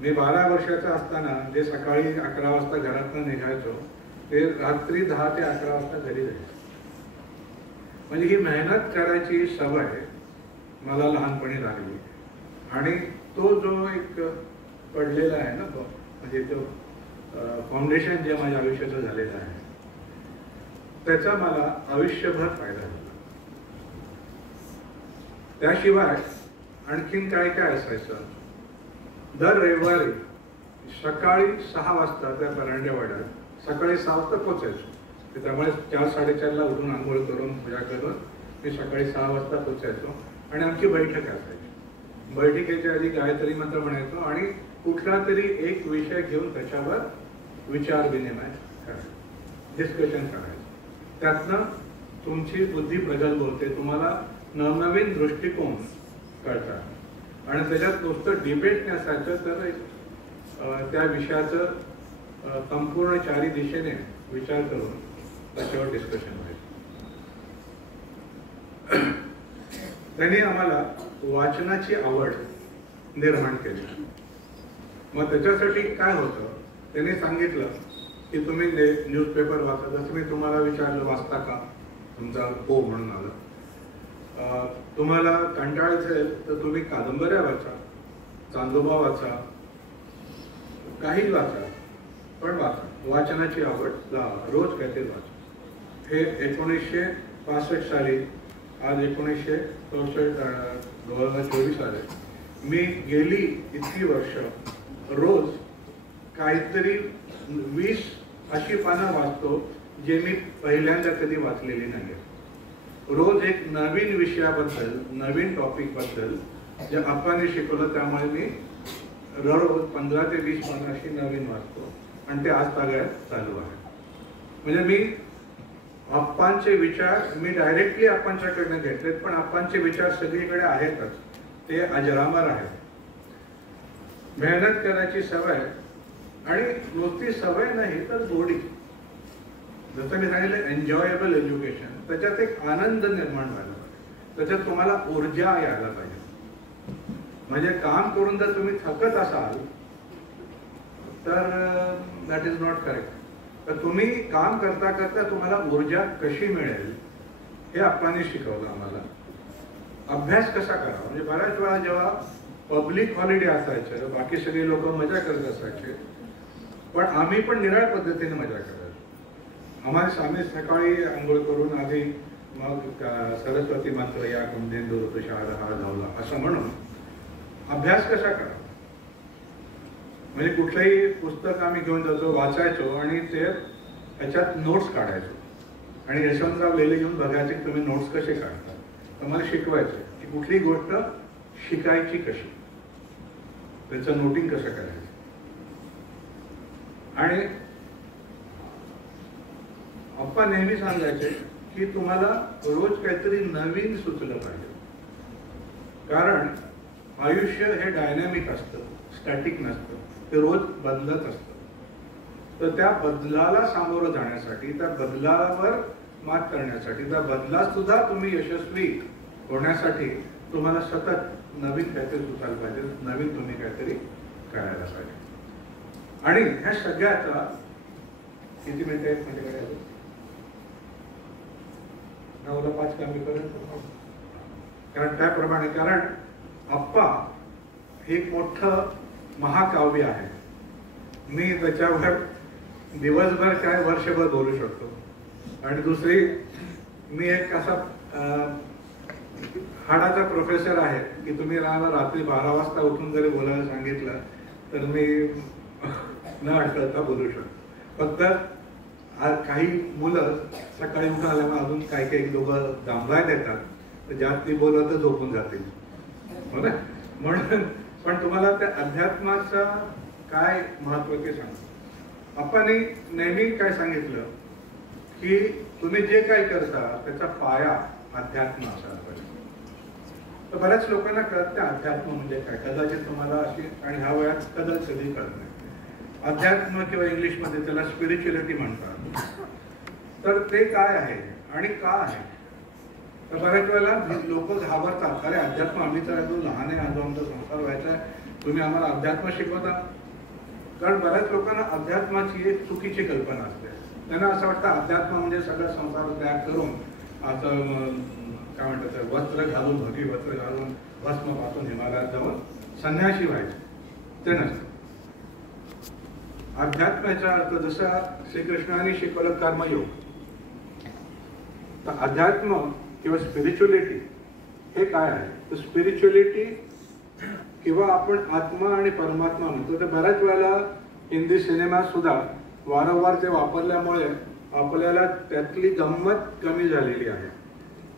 मी 12 वर्षाचा असताना जे सकाळी 11 वाजता घरातून निघायचो ते रात्री 10 ते 11 वाजता घरी जायचं. म्हणजे ही मेहनत करायची सवय मला लहानपणी लागली. आणि तो जो एक पडलेला आहे ना, म्हणजे तो फाउंडेशन जे माझ्या आयुष्याचं झालेलं आहे त्याचा मला आयुष्यभर फायदा झाला. त्याशिवाय आणखीन काय काय असायचं, दर रविवारी सकाळी 6 वाजता त्या परांडेवाड्यात सकाळी 6 वाजता पोचायचो. त्यामुळे 4-4:30ला उठून आंघोळ करून पूजा करून मी सकाळी 6 वाजता पोचायचो. आणि आमची बैठक असायची. बैठकीच्या आधी गायत्री मंत्र म्हणायचो आणि कुठला तरी एक विषय घेऊन त्याच्यावर विचार विनिमय करायचं, डिस्कशन करायचं. त्यातनं तुमची बुद्धी प्रगल्भ होते, तुम्हाला नवनवीन दृष्टिकोन कळतात. आणि त्याच्यात नुसतं डिबेट नसायचं तर त्या विषयाचं संपूर्ण 4 दिशेने विचार करून त्याच्यावर डिस्कशन व्हायचं. त्यांनी आम्हाला वाचनाची आवड निर्माण केली. मग त्याच्यासाठी काय होतं, त्यांनी सांगितलं की तुम्ही न्यूजपेपर वाचा. जसं मी तुम्हाला विचारलं वाचता का, तुमचा हो म्हणून आलं. तुम्हाला कंटाळायचं असेल तर तुम्ही कादंबऱ्या वाचा, चांदोबा वाचा, काही वाचा, पण वाचा. वाचनाची आवड रोज काहीतरी वाचा. हे 1965 साली, आज 1964 2024 आले. मी गेली इतकी वर्ष रोज काहीतरी 20 अशी पानं वाचतो जे मी पहिल्यांदा कधी वाचलेली नाही. रोज एक नवीन विषयाबद्दल, नवीन टॉपिकबद्दल जे आप्पांनी शिकवलं त्यामुळे मी रोज 15 ते 20 पानं अशी नवीन वाचतो आणि ते आज तागायत चालू आहे. म्हणजे मी आप्पांचे विचार मी डायरेक्टली आप्पांच्याकडनं घेतलेत, पण आप्पांचे विचार सगळीकडे आहेतच, ते अजरामर आहेत. मेहनत करायची सवय आणि नुसती सवय नाही तर गोडी. जसं मी सांगितलं एन्जॉयबल एज्युकेशन, त्याच्यात एक आनंद निर्माण व्हायला पाहिजे, त्याच्यात तुम्हाला ऊर्जा यायला पाहिजे. म्हणजे काम करून जर तुम्ही थकत असाल तर दॅट इज नॉट करेक्ट. तर तुम्ही काम करता करता तुम्हाला ऊर्जा कशी मिळेल हे आप्पांनी शिकवलं आम्हाला. अभ्यास कसा करावा, म्हणजे बऱ्याच वेळा जेव्हा पब्लिक हॉलिडे असायचे बाकी सगळे लोक मजा करत असायचे, पण आम्ही पण निराळ पद्धतीने मजा करायचो. आम्ही सकाळी आंघोळ करून आधी मग सरस्वती मंत्र या कुंदेंदू ऋतुशाला हा धावला असं म्हणून अभ्यास कसा करा. म्हणजे कुठलंही पुस्तक आम्ही घेऊन जायचो, वाचायचो आणि ते त्याच्यात नोट्स काढायचो. आणि यशवंतराव लेले घेऊन बघायचे की तुम्ही नोट्स कसे काढता. तर मला शिकवायचे की कुठली गोष्ट शिकायची कशी. त्याचं नोटिंग कसं करायचं. आणि अप्पा नेहमी सांगायचे की तुम्हाला रोज काहीतरी नवीन सुचलं पाहिजे, कारण आयुष्य हे डायनॅमिक असतं, स्टॅटिक नसतं, ते रोज बदलत असतं. तर त्या बदलाला सामोरं जाण्यासाठी, त्या बदलावर मात करण्यासाठी, त्या बदलात सुद्धा तुम्ही यशस्वी होण्यासाठी तुम्हाला सतत नवीन काहीतरी सुचायला पाहिजे, नवीन तुम्ही काहीतरी करायला पाहिजे. आणि ह्या सगळ्याचा किती मिनिटं आहेत म्हणजे करायचं, 9ला 5 कमी करेल, कारण त्याप्रमाणे, कारण अप्पा हे एक मोठं महाकाव्य आहे. मी त्याच्यावर दिवसभर काय वर्षभर बोलू शकतो. आणि दुसरी, मी एक असा हाडाचा प्रोफेसर आहे की तुम्ही रात्री 12 वाजता उठून जरी बोलायला सांगितलं तर मी न अडकळता बोलू शकतो. फक्त काही मुलं सकाळी उठून आल्यामुळे अजून काही दोघं दांबायला येतात, तर जास्त बोलत तर झोपून जातील, हो ना. म्हणून पण तुम्हाला त्या अध्यात्माचं काय महत्व ते सांगतो. आपण नेहमी काय सांगितलं की तुम्ही जे काय करता त्याचा पाया अध्यात्म असायला पाहिजे. तर बऱ्याच लोकांना कळत नाही अध्यात्म म्हणजे काय. कदाचित तुम्हाला अशी, आणि ह्या वयात कधी कळत नाही. अध्यात्म किंवा इंग्लिशमध्ये त्याला स्पिरिच्युअलिटी म्हणतात. तर ते काय आहे आणि का आहे. तर बऱ्याच वेळेला लोक घाबरतात, अरे अध्यात्म, आम्ही तर अजून लहान आहे, अजून आमचा संसार व्हायचा आहे, तुम्ही आम्हाला अध्यात्म शिकवता. कारण बऱ्याच लोकांना अध्यात्माची एक चुकीची कल्पना असते. त्यांना असं वाटतं अध्यात्म म्हणजे सगळं संसार त्याग करून असं काय म्हणतात वस्त्र घालून, भगवी वस्त्र घालून, भस्म पासून हिमालयात जाऊन संन्यासी व्हायचे. ते नसतं. अध्यात्माचा अर्थ जसा श्रीकृष्णाने शिकवलं कर्मयोग, तर अध्यात्म किंवा स्पिरिच्युअलिटी हे काय आहे. तर स्पिरिच्युअलिटी किंवा आपण आत्मा आणि परमात्मा म्हणतो. तर बऱ्याच वेळेला हिंदी सिनेमात सुद्धा वारंवार ते वापरल्यामुळे आपल्याला त्यातली गंमत कमी झालेली आहे.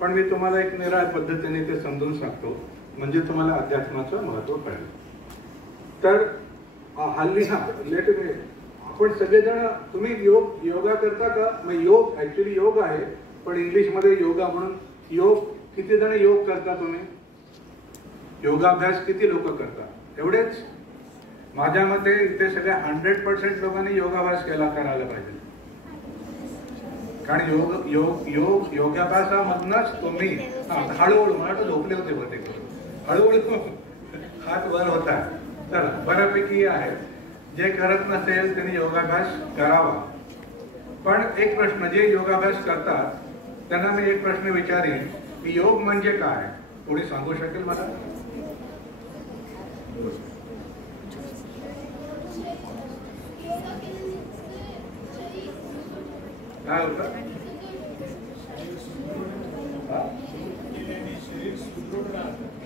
पण मी तुम्हाला एक निराळ पद्धतीने ते समजून सांगतो, म्हणजे तुम्हाला अध्यात्माचं महत्व कळेल. तर हल्ली लेट मी, आपण सगळेजण, तुम्ही योगा करता का. मग योग ऍक्च्युली योग आहे, पण इंग्लिशमध्ये योगा म्हणून. योग किती जण योग करता तुम्ही. योगाभ्यास किती लोक करतात. एवढेच. माझ्या मते इथे सगळ्या 100% लोकांनी योगाभ्यास करायला पाहिजे. कारण योगाभ्यासामधनच तुम्ही हळूहळू, मला तर झोपले होते बहुतेक, हळूहळू हात वर होता. तर बऱ्यापैकी आहे. जे करत नसेल त्यांनी योगाभ्यास करावा. पण एक प्रश्न, जे योगाभ्यास करतात त्यांना मी एक प्रश्न विचारेन की योग म्हणजे काय. कोणी सांगू शकेल मला. काय होतं.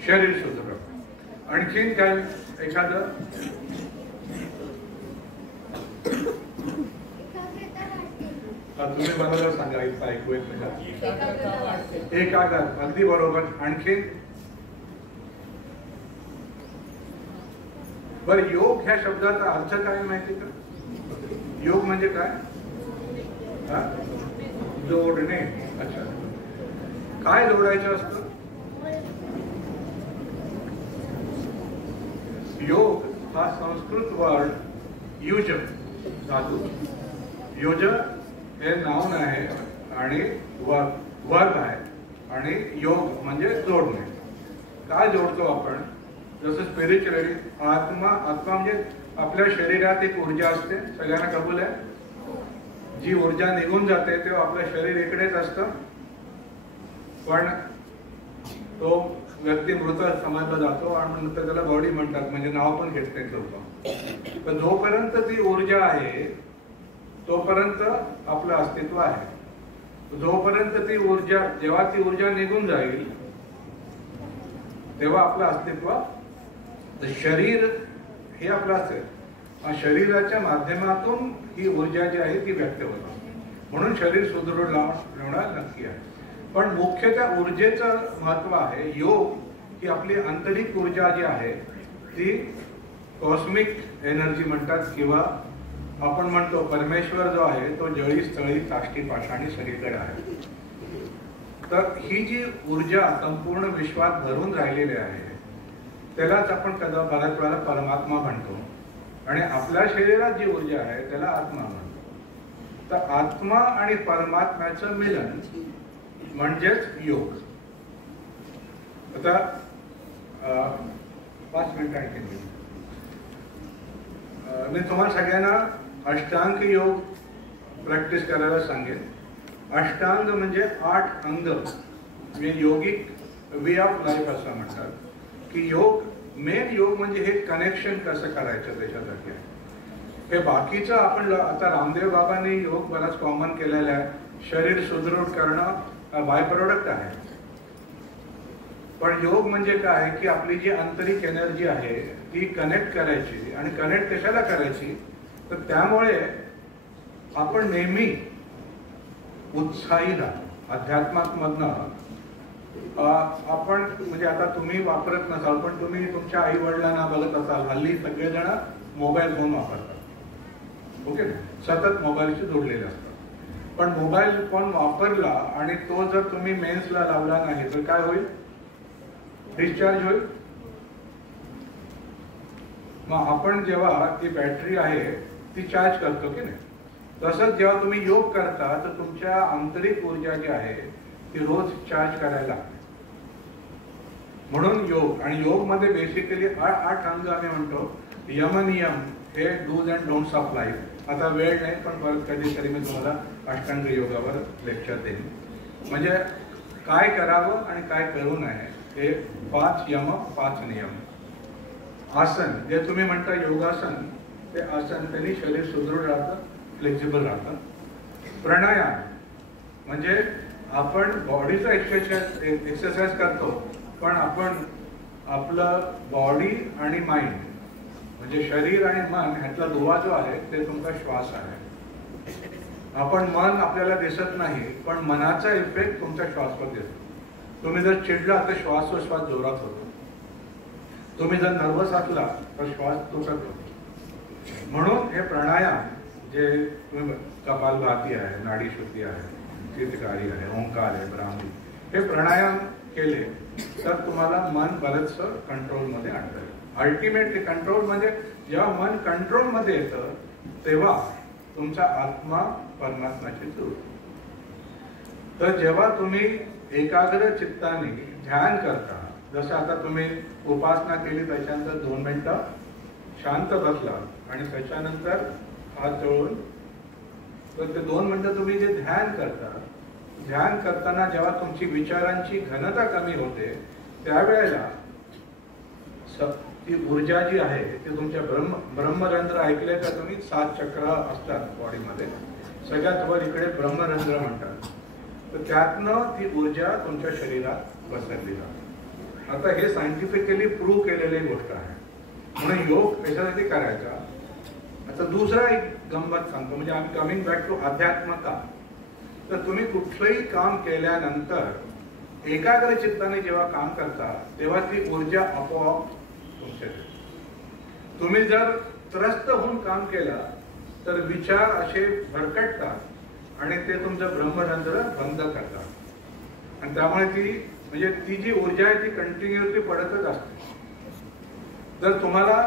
शरीर सुदृढ. आणखीन काय एखादं. तुम्ही बरोबर सांगा, ऐकू एकाग्र. अगदी बरोबर. आणखीन. बरं, योग ह्या शब्दाचा अर्थ काय माहिती का. योग म्हणजे काय. जोडणे. अच्छा, काय जोडायचं असतं. योग हा संस्कृत वर्ड युज धातू. युज हे नाउन आहे आणि वर्ब आहे, आणि योग म्हणजे जोडणे. काय जोडतो आपण. जसं स्पिरिच्युअली आत्मा म्हणजे आपल्या शरीरात एक ऊर्जा असते, सगळ्यांना कबूल आहे. जी ऊर्जा निघून जाते तेव्हा आपलं शरीर इकडेच असतं, पण तो व्यक्ती मृत समजला जातो आणि नंतर त्याला बॉडी म्हणतात, म्हणजे नाव पण घेत नाहीत लोक. पण जोपर्यंत ती ऊर्जा आहे तोपर्यंत आपलं अस्तित्व आहे. जोपर्यंत ती ऊर्जा, जेव्हा ती ऊर्जा निघून जाईल तेव्हा आपलं अस्तित्व. शरीर हे आपलं असेल, शरीराच्या माध्यमातून ही ऊर्जा जी आहे ती व्यक्त होते. म्हणून शरीर सुदृढ होणं नक्की आहे. पण मुख्य त्या ऊर्जेचं महत्व आहे. योग ही आपली आंतरिक ऊर्जा जी आहे ती कॉस्मिक एनर्जी म्हणतात, किंवा आपण म्हणतो परमेश्वर जो आहे तो जळी स्थळी काष्टी पाषाणी सगळीकडे आहे. तर ही जी ऊर्जा संपूर्ण विश्वात भरून राहिलेली आहे त्यालाच आपण बऱ्याच वेळा परमात्मा म्हणतो, आणि आपल्या शरीरात जी ऊर्जा आहे त्याला आत्मा म्हणतो. तर आत्मा आणि परमात्म्याचं मिलन म्हणजेच योग. आता 5 मिनिटं आणखी मी तुम्हाला सगळ्यांना अष्टांग योग प्रॅक्टिस करायला सांगेन. अष्टांग म्हणजे 8 अंग, योगिक वे ऑफ लाईफ असं म्हणतात. की योग, मेन योग म्हणजे हे कनेक्शन कसं करायचं त्याच्यासाठी आहे. हे बाकीचं आपण आता रामदेव बाबांनी योग बराच कॉमन केलेला आहे. शरीर सुदृढ करणं बाय प्रोडक्ट आहे, पण योग म्हणजे काय की आपली जी आंतरिक एनर्जी आहे ती कनेक्ट करायची. आणि कनेक्ट कशाला करायची, तर त्यामुळे आपण नेहमी उत्साही राहतो. अध्यात्मामधनं आपण म्हणजे आता तुम्ही वापरत नसाल, पण तुम्ही तुमच्या आई वडिलांना बघत असाल, हल्ली सगळेजण मोबाईल फोन वापरतात. ओके, सतत मोबाईलशी जोडलेले असतात. पण मोबाईल फोन वापरला आणि तो जर तुम्ही मेन्सला लावला नाही तर काय होईल, डिस्चार्ज होईल. मग आपण जेव्हा ती बॅटरी आहे ती चार्ज करतो की नाही, तसंच जेव्हा तुम्ही योग करता तर तुमच्या आंतरिक ऊर्जा जी आहे ती रोज चार्ज करायला लागते. म्हणून योग, आणि योग मध्ये बेसिकली 8 अंग आम्ही म्हणतो. यम नियम हे do's and don'ts of life. आता वेळ नाही, पण परत कधीतरी मी तुम्हाला अष्टांग योगावर लेक्चर देईन. म्हणजे काय करावं आणि काय करू नये हे 5 यम 5 नियम. आसन जे तुम्ही म्हणता योगासन, ते आसन त्यांनी शरीर सुदृढ राहतं, फ्लेक्झिबल राहतं. प्राणायाम म्हणजे आपण बॉडीचा एक्सरसाइज करतो, पण आपण आपलं बॉडी आणि माइंड म्हणजे शरीर आणि मन ह्यातला दुवा जो आहे ते तुमचा श्वास आहे. आपण मन आपल्याला दिसत नाही, पण मनाचा इफेक्ट तुमच्या श्वासवर दिसतो. तुम्ही जर चिडला तर श्वासोश्वास जोरात होतो. तुम्ही जर नर्वस असला तर श्वास तुटत होतो. म्हणून हे प्राणायाम जे कपालभाती आहे, नाडी शुद्धी आहे, चितकारी आहे, ओंकार आहे, ब्राह्मी, हे प्राणायाम केले तर तुम्हाला मन बरंचसं कंट्रोलमध्ये आणता येईल. अल्टिमेटली कंट्रोल म्हणजे जेव्हा मन कंट्रोलमध्ये येतं तेव्हा तुमचा आत्मा परमात्म्याशी जोडतो. तर जेव्हा तुम्ही एकाग्र चित्ताने ध्यान करता, जसं आता तुम्ही उपासना केली त्याच्यानंतर 2 मिनिटं शांत बसला आणि त्याच्यानंतर हात जोडून, तर ते 2 मिनिटं तुम्ही जे ध्यान करता, ध्यान करताना जेव्हा तुमची विचारांची घनता कमी होते त्यावेळेला ती ऊर्जा जी आहे ती तुमच्या ब्रह्मरंध्र ऐकले तर तुम्ही 7 चक्र असतात बॉडीमध्ये, सगळ्यात वर इकडे ब्रह्मरंध्र म्हणतात. तर त्यातनं ती ऊर्जा तुमच्या शरीरात पसरली जाते. आता हे सायंटिफिकली प्रूव्ह केलेली गोष्ट आहे. म्हणून योग कशासाठी करायचा. आता दुसरा एक गंमत सांगतो, म्हणजे आम्ही कमिंग बॅक टू अध्यात्मता. तर तुम्ही कुठलंही काम केल्यानंतर एकाग्र चित्ताने जेव्हा काम करता तेव्हा ती ऊर्जा आपोआप तुमच्या. तुम्ही जर त्रस्त होऊन काम केला तर विचार असे भरकटतात आणि ते तुमचं ब्रह्मरंध्र बंद करतात, आणि त्यामुळे ती जी ऊर्जा आहे ती कंटिन्युअसली पडतच असते. जर तुम्हाला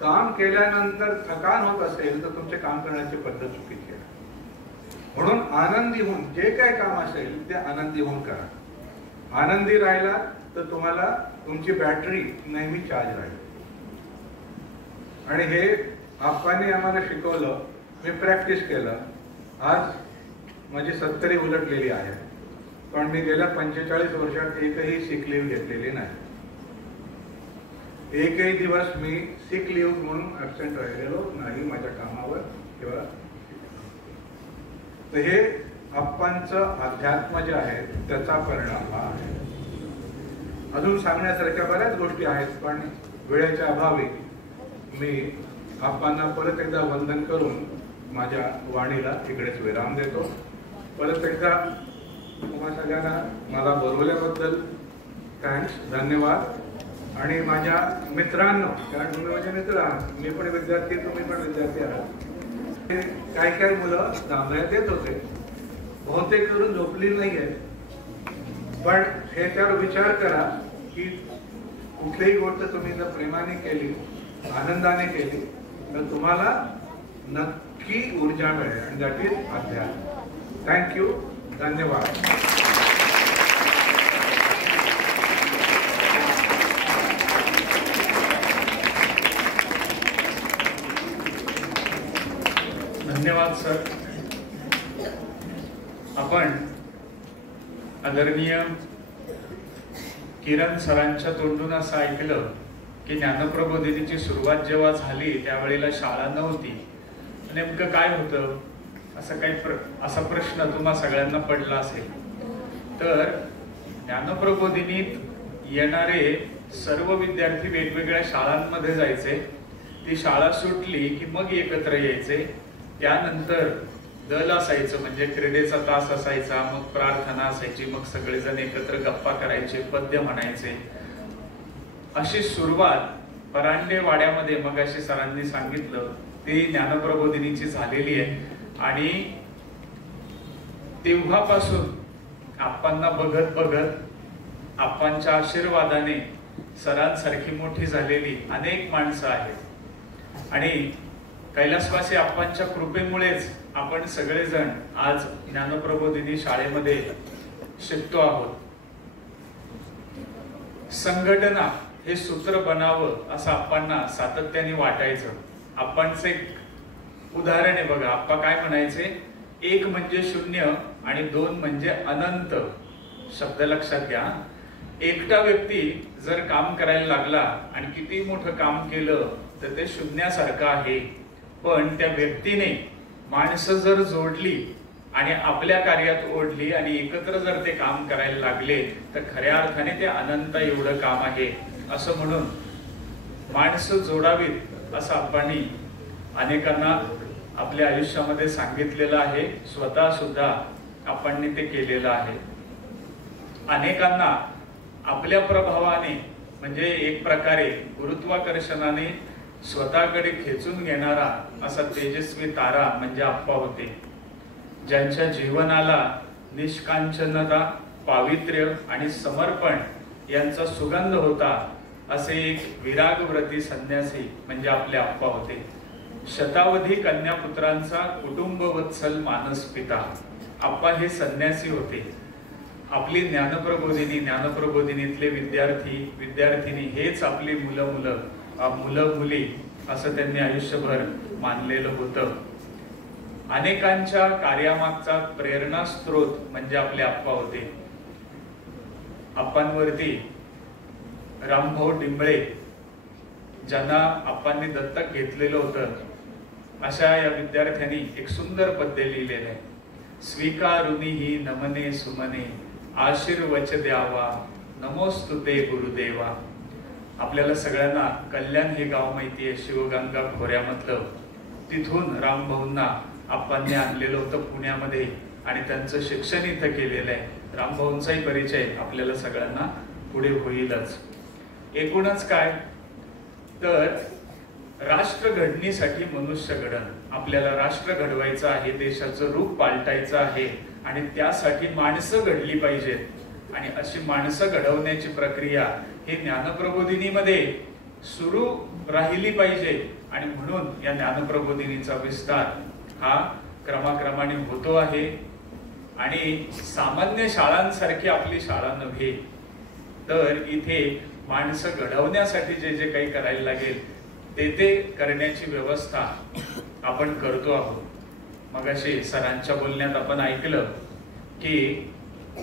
काम केल्यानंतर थकान होत असेल तर तुमचे काम करण्याची पद्धत चुकीची आहे. म्हणून आनंदी होऊन जे काय काम असेल ते आनंदी होऊन करा. आनंदी राहिला तर तुम्हाला तुमची बॅटरी नेहमी चार्ज राहील. आणि हे आप्पांनी आम्हाला शिकवलं, मी प्रॅक्टिस केलं. आज माझी 70 उलटलेली आहे, पण मी गेल्या 45 वर्षात एकही सिक लीव्ह घेतलेली नाही. एकही दिवस मी सिक लीव्ह म्हणून ऍबसेंट राहिलेलो नाही माझ्या कामावर किंवा. तर हे आप्पांचं अध्यात्म जे आहे त्याचा परिणाम हा आहे. अजून सांगण्यासारख्या बऱ्याच गोष्टी आहेत, पण वेळेच्या अभावी मी आप्पांना परत एकदा वंदन करून माझ्या वाणीला इकडेच विराम देतो. परत एकदा तुम्हा सगळ्यांना मला बोलवल्याबद्दल थँक्स, धन्यवाद. आणि माझ्या मित्रांनो, कारण तुम्ही माझे मित्र आहात, मी पण विद्यार्थी, तुम्ही पण विद्यार्थी आहात. काही काही मुलं दाखवण्यात येत होते, बहुतेक करून झोपलेली नाही आहेत. पण हे त्यावर विचार करा की कुठलीही गोष्ट तुम्ही जर प्रेमाने केली, आनंदाने केली, तर तुम्हाला नक्की ऊर्जा मिळेल, आणि दॅट इज अध्यात्म. थँक्यू, धन्यवाद. धन्यवाद सर. आपण आदरणीय किरण सरांच्या तोंडून असं ऐकलं की ज्ञानप्रबोधिनीची सुरुवात जेव्हा झाली त्यावेळेला शाळा नव्हती. नेमकं काय होतं असं काही असा प्रश्न तुम्हा सगळ्यांना पडला असेल. तर ज्ञानप्रबोधिनीत येणारे सर्व विद्यार्थी वेगवेगळ्या शाळांमध्ये जायचे. ती शाळा सुटली की मग एकत्र यायचे. त्यानंतर दल असायचं, म्हणजे क्रीडेचा तास असायचा, मग प्रार्थना असायची, मग सगळेजण एकत्र गप्पा करायचे, पद्य म्हणायचे. अशी सुरुवात परांडे वाड्यामध्ये मग अशी सरांनी सांगितलं ती ज्ञानप्रबोधिनीची झालेली आहे. आणि तेव्हापासून आप्पांना बघत बघत आप्पांच्या आशीर्वादाने सरांसारखी मोठी झालेली अनेक माणसं आहेत. आणि कैलासवासी आप्पांच्या कृपेमुळेच आपण सगळेजण आज ज्ञानप्रबोधिनी शाळेमध्ये शिकतो आहोत. संघटना हे सूत्र बनावं असं आप्पांना सातत्याने वाटायचं. आप्पांचं एक उदाहरण आहे बघा. आप्पा काय म्हणायचे, 1 म्हणजे 0 आणि 2 म्हणजे अनंत. शब्द लक्षात घ्या. एकटा व्यक्ती जर काम करायला लागला आणि किती मोठं काम केलं तर ते शून्यासारखं आहे. पण त्या व्यक्तीने माणसं जर जोडली आणि आपल्या कार्यात ओढली आणि एकत्र जर ते काम करायला लागले तर खऱ्या अर्थाने ते अनंत एवढं काम आहे. असं म्हणून माणसं जोडावीत असं आपण अनेकांना आपल्या आयुष्यामध्ये सांगितलेलं आहे. स्वतः सुद्धा आपण ते केलेलं आहे. अनेकांना आपल्या प्रभावाने, म्हणजे एक प्रकारे गुरुत्वाकर्षणाने स्वतःकडे खेचून घेणारा असा तेजस्वी तारा म्हणजे आप्पा होते. ज्यांच्या जीवनाला निष्कांचनता, पावित्र्य आणि समर्पण यांचा सुगंध होता असे एक विरागव्रती संन्यासी म्हणजे आपले आप्पा होते. शतावधी कन्यापुत्रांचा कुटुंबवत्सल मानस पिता आप्पा हे संन्यासी होते. आपली ज्ञानप्रबोधिनीतले विद्यार्थी विद्यार्थिनी हेच आपली मुलं मुली असं त्यांनी आयुष्यभर मानलेलं होतं. अनेकांच्या कार्यामागचा प्रेरणा स्त्रोत म्हणजे आपले आप्पा होते. आप्पांवरती रामभाऊ डिंबळे ज्यांना आप्पांनी दत्तक घेतलेलं होतं अशा या विद्यार्थ्यांनी एक सुंदर पद्य लिहिलेलं आहे. स्वीकारुनी ही नमने सुमने आशीर्वच द्यावा नमोस्तुते गुरुदेवा. आपल्याला सगळ्यांना कल्याण हे गाव माहिती आहे, शिवगंगा खोऱ्यामधलं. तिथून रामभाऊंना आप्पांनी आणलेलं होतं पुण्यामध्ये आणि त्यांचं शिक्षण इथं केलेलं आहे. रामभाऊंचाही परिचय आपल्याला सगळ्यांना पुढे होईलच. एकूणच काय तर राष्ट्र घडणीसाठी मनुष्य घडण. आपल्याला राष्ट्र घडवायचं आहे, देशाचं रूप पालटायचं आहे आणि त्यासाठी माणसं घडली पाहिजेत. आणि अशी माणसं घडवण्याची प्रक्रिया ही ज्ञानप्रबोधिनीमध्ये सुरू राहिली पाहिजे. आणि म्हणून या ज्ञानप्रबोधिनीचा विस्तार हा क्रमाक्रमाने होतो आहे. आणि सामान्य शाळांसारखी आपली शाळा नव्हे, तर इथे माणसं घडवण्यासाठी जे जे काही करायला लागेल ते करण्याची व्यवस्था आपण करतो आहोत. मगाशी सरांच्या बोलण्यात आपण ऐकलं की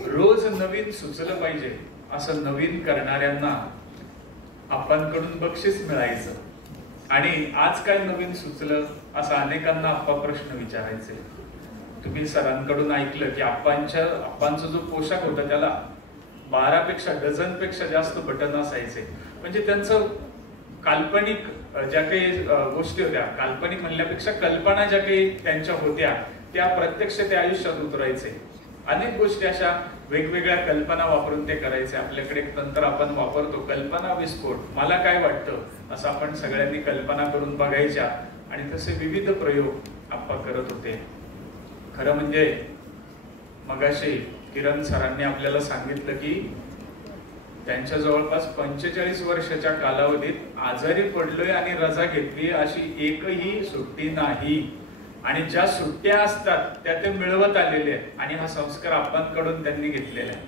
रोज नवीन सुचलं पाहिजे, असं नवीन करणाऱ्यांना आपणकडून बक्षीस मिळायचं. आणि आज काय नवीन सुचलं असं अनेकांना आप्पा प्रश्न विचारायचे. तुम्ही सरांकडून ऐकलं की आप्पांचा जो पोशाख होता त्याला 12 डझनपेक्षा जास्त बटन असायचे. म्हणजे त्यांचं काल्पनिक ज्या काही गोष्टी होत्या, काल्पनिक म्हणल्यापेक्षा कल्पना ज्या काही त्यांच्या होत्या त्या प्रत्यक्ष त्या आयुष्यात उतरायचे. अनेक गोष्टी अशा वेगवेगळ्या कल्पना वापरून ते करायचे. आपल्याकडे एक तंत्र आपण वापरतो, कल्पना विस्फोट. मला काय वाटतं असं आपण सगळ्यांनी कल्पना करून बघायच्या आणि तसे विविध प्रयोग आपण करत होते. खरं म्हणजे मगाशी किरण सरांनी आपल्याला सांगितलं की त्यांच्या जवळपास 45 वर्षाच्या कालावधीत आजारी पडलोय आणि रजा घेतली अशी एकही सुट्टी नाही. आणि ज्या सुट्ट्या असतात त्या ते मिळवत आलेले आहेत आणि हा संस्कार आपणकडून त्यांनी घेतलेला आहे.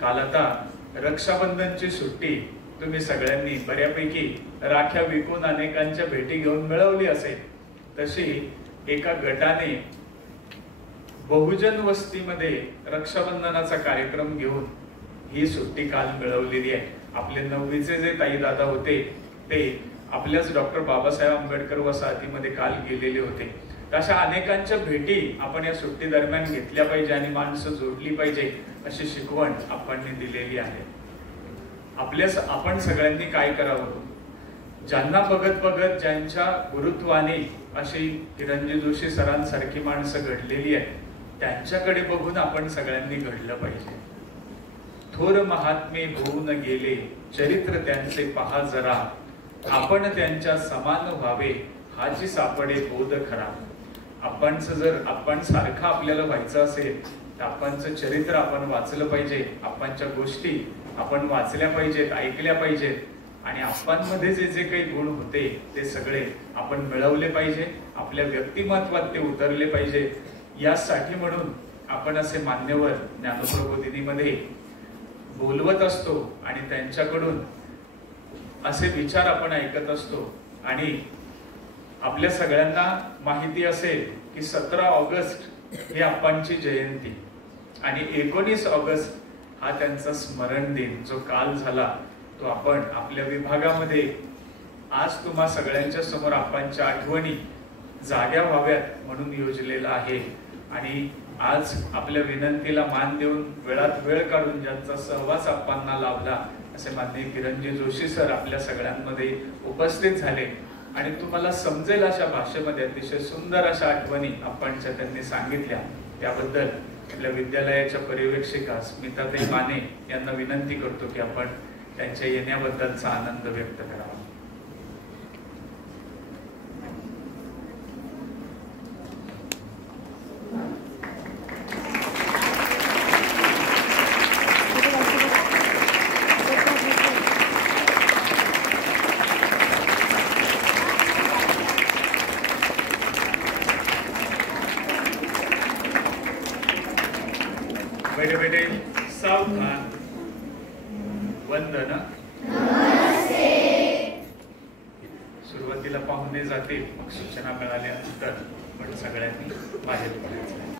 काल आता रक्षाबंधनची सुट्टी तुम्ही सगळ्यांनी बऱ्यापैकी राख्या विकून अनेकांच्या भेटी घेऊन मिळवली असेल. तशी एका गटाने बहुजन वस्तीमध्ये रक्षाबंधनाचा कार्यक्रम घेऊन ही सुट्टी काल मिळवलेली आहे. आपले 9वीचे जे ताई दादा होते ते आपल्याच डॉक्टर बाबासाहेब आंबेडकर वसाहतीमध्ये काल गेलेले होते. अशा अनेकांच्या भेटी आपण या सुट्टी दरम्यान घेतल्या पाहिजे आणि माणसं जोडली पाहिजे अशी शिकवण आपण दिलेली आहे. आपण सगळ्यांनी काय करावं, ज्यांना बघत बघत ज्यांच्या गुरुत्वाने अशी किरणजी जोशी सरांसारखी माणसं घडलेली आहेत त्यांच्याकडे बघून आपण सगळ्यांनी घडलं पाहिजे. थोर महात्मे होऊन गेले चरित्र त्यांचे पहा जरा, आपण त्यांच्या समान व्हावे हाची सापडे बोध खरा. आपण सारखं आपल्याला व्हायचं असेल तर आपणचं चरित्र आपण वाचलं पाहिजे. आपणच्या गोष्टी आपण वाचल्या पाहिजेत, ऐकल्या पाहिजेत आणि आपणमध्ये जे काही गुण होते ते सगळे आपण मिळवले पाहिजे. आपल्या व्यक्तिमत्वात ते उतरले पाहिजे. यासाठी म्हणून आपण असे मान्यवर ज्ञानप्रबोधिनीमध्ये बोलवत असतो आणि त्यांच्याकडून असे विचार आपण ऐकत असतो. आणि आपल्या सगळ्यांना माहिती असेल की 17 ऑगस्ट ही आप्पांची जयंती आणि 19 ऑगस्ट हा त्यांचा स्मरण दिन जो काल झाला तो आपण आपल्या विभागामध्ये आज तुम्हा सगळ्यांच्या समोर आप्पांच्या आठवणी जाग्या व्हाव्यात म्हणून योजलेला आहे. आणि आज आपल्या विनंतीला मान देऊन वेळात वेळ काढून ज्यांचा सहवास आप्पांना लाभला असे माननीय किरणजी जोशी सर आपल्या सगळ्यांमध्ये उपस्थित झाले आणि तुम्हाला समजेल अशा भाषेमध्ये अतिशय सुंदर अशा आठवणी आप्पांच्या त्यांनी सांगितल्या. त्याबद्दल आपल्या विद्यालयाच्या पर्यवेक्षिका स्मिताताई माने यांना विनंती करतो की आपण त्यांच्या येण्याबद्दलचा आनंद व्यक्त करावा. बेटे बेटे सावधान, वंदन. सुरुवातीला पाहुणे जातील, मग सूचना मिळाल्यानंतर पण सगळ्यांनी बाहेर पडायचं.